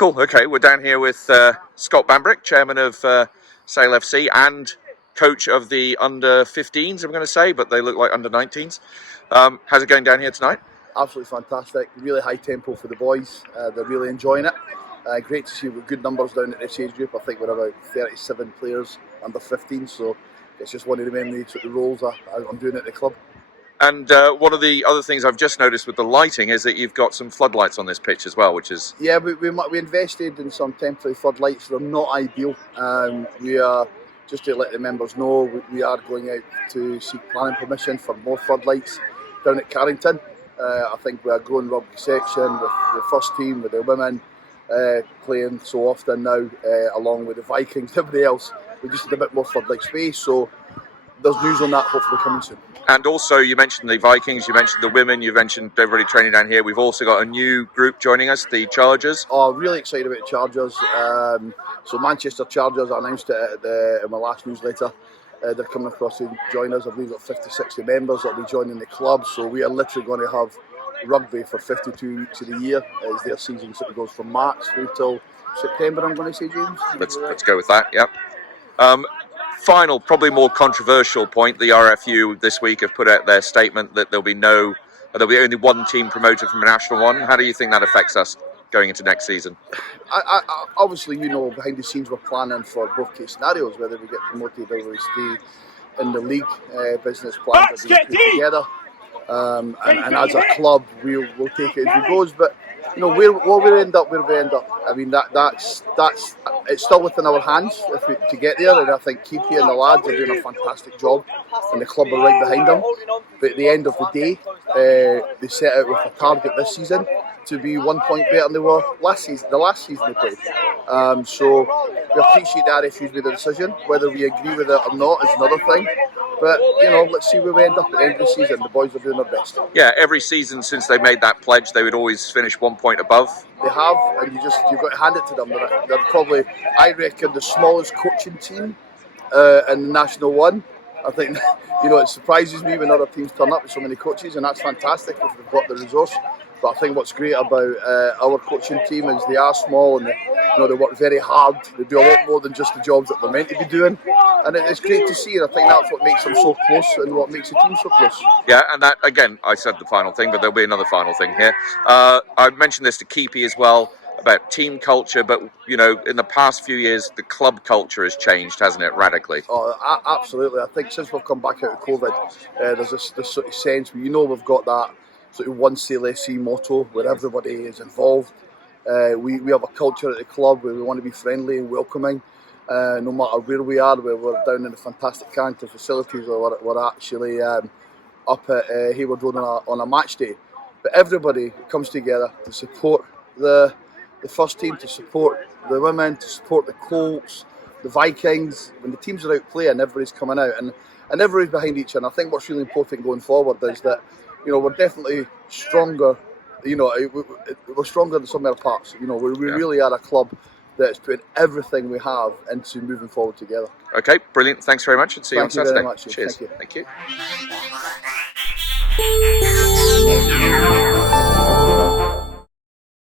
Cool. Okay, we're down here with Scott Bambrick, chairman of Sale FC and coach of the under-15s, I'm going to say, but they look like under-19s. How's it going down here tonight? Absolutely fantastic. Really high tempo for the boys. They're really enjoying it. Great to see good numbers down at this age group. I think we're about 37 players under 15, so it's just one of the many sort of roles I'm doing at the club. And one of the other things I've just noticed with the lighting is that you've got some floodlights on this pitch as well, which is... Yeah, we invested in some temporary floodlights. They're not ideal. We are, just to let the members know, we are going out to seek planning permission for more floodlights down at Carrington. I think we are growing rugby section with the first team, with the women playing so often now, along with the Vikings, everybody else. We just need a bit more floodlight space, so there's news on that hopefully coming soon. And also, you mentioned the Vikings, you mentioned the women, you mentioned everybody training down here. We've also got a new group joining us, the Chargers. Oh, really excited about the Chargers. So Manchester Chargers, I announced it in my last newsletter. They're coming across to join us. I believe we've got 50, 60 members that will be joining the club. So we are literally going to have rugby for 52 weeks of the year. As their season sort of goes from March through till September, I'm going to say, James. Let's go with that, yep. Final, probably more controversial point, the RFU this week have put out their statement that there'll be only one team promoted from a National One. How do you think that affects us going into next season? Obviously, behind the scenes we're planning for both case scenarios, whether we get promoted or we stay in the league. Business plans are being put together. And as a club, we'll take it as it goes. But where we end up, I mean, that's it's still within our hands to get there. And I think Keepy and the lads are doing a fantastic job, and the club are right behind them. But at the end of the day, they set out with a target this season to be 1 point better than they were last season. The last season they played. So we appreciate the RFU's made a decision. Whether we agree with it or not is another thing. But, let's see where we end up at the end of the season. The boys are doing their best. Yeah, every season since they made that pledge, they would always finish 1 point above. They have, and you've got to hand it to them. They're probably, I reckon, the smallest coaching team in the National One. I think, it surprises me when other teams turn up with so many coaches, and that's fantastic if they've got the resource. But I think what's great about our coaching team is they are small and they work very hard. They do a lot more than just the jobs that they're meant to be doing. And it's great to see, and I think that's what makes them so close and what makes the team so close. Yeah, and that, again, I said the final thing, but there'll be another final thing here. I mentioned this to Keepy as well, about team culture, but, in the past few years, the club culture has changed, hasn't it, radically? Oh, absolutely. I think since we've come back out of COVID, there's this sort of sense where we've got that sort of one Sale FC motto where everybody is involved. We have a culture at the club where we want to be friendly and welcoming, no matter where we are, whether we're down in the fantastic Carrington facilities or we're actually up at Hayward Road on a match day. But everybody comes together to support the first team, to support the women, to support the Colts, the Vikings. When the teams are out playing, everybody's coming out and everybody's behind each other. And I think what's really important going forward is that we're definitely stronger. We're stronger than some other parts. We really are a club that's putting everything we have into moving forward together. Okay, brilliant. Thanks very much, and see you on Saturday. Thank you very much. Cheers. Thank you. Thank you.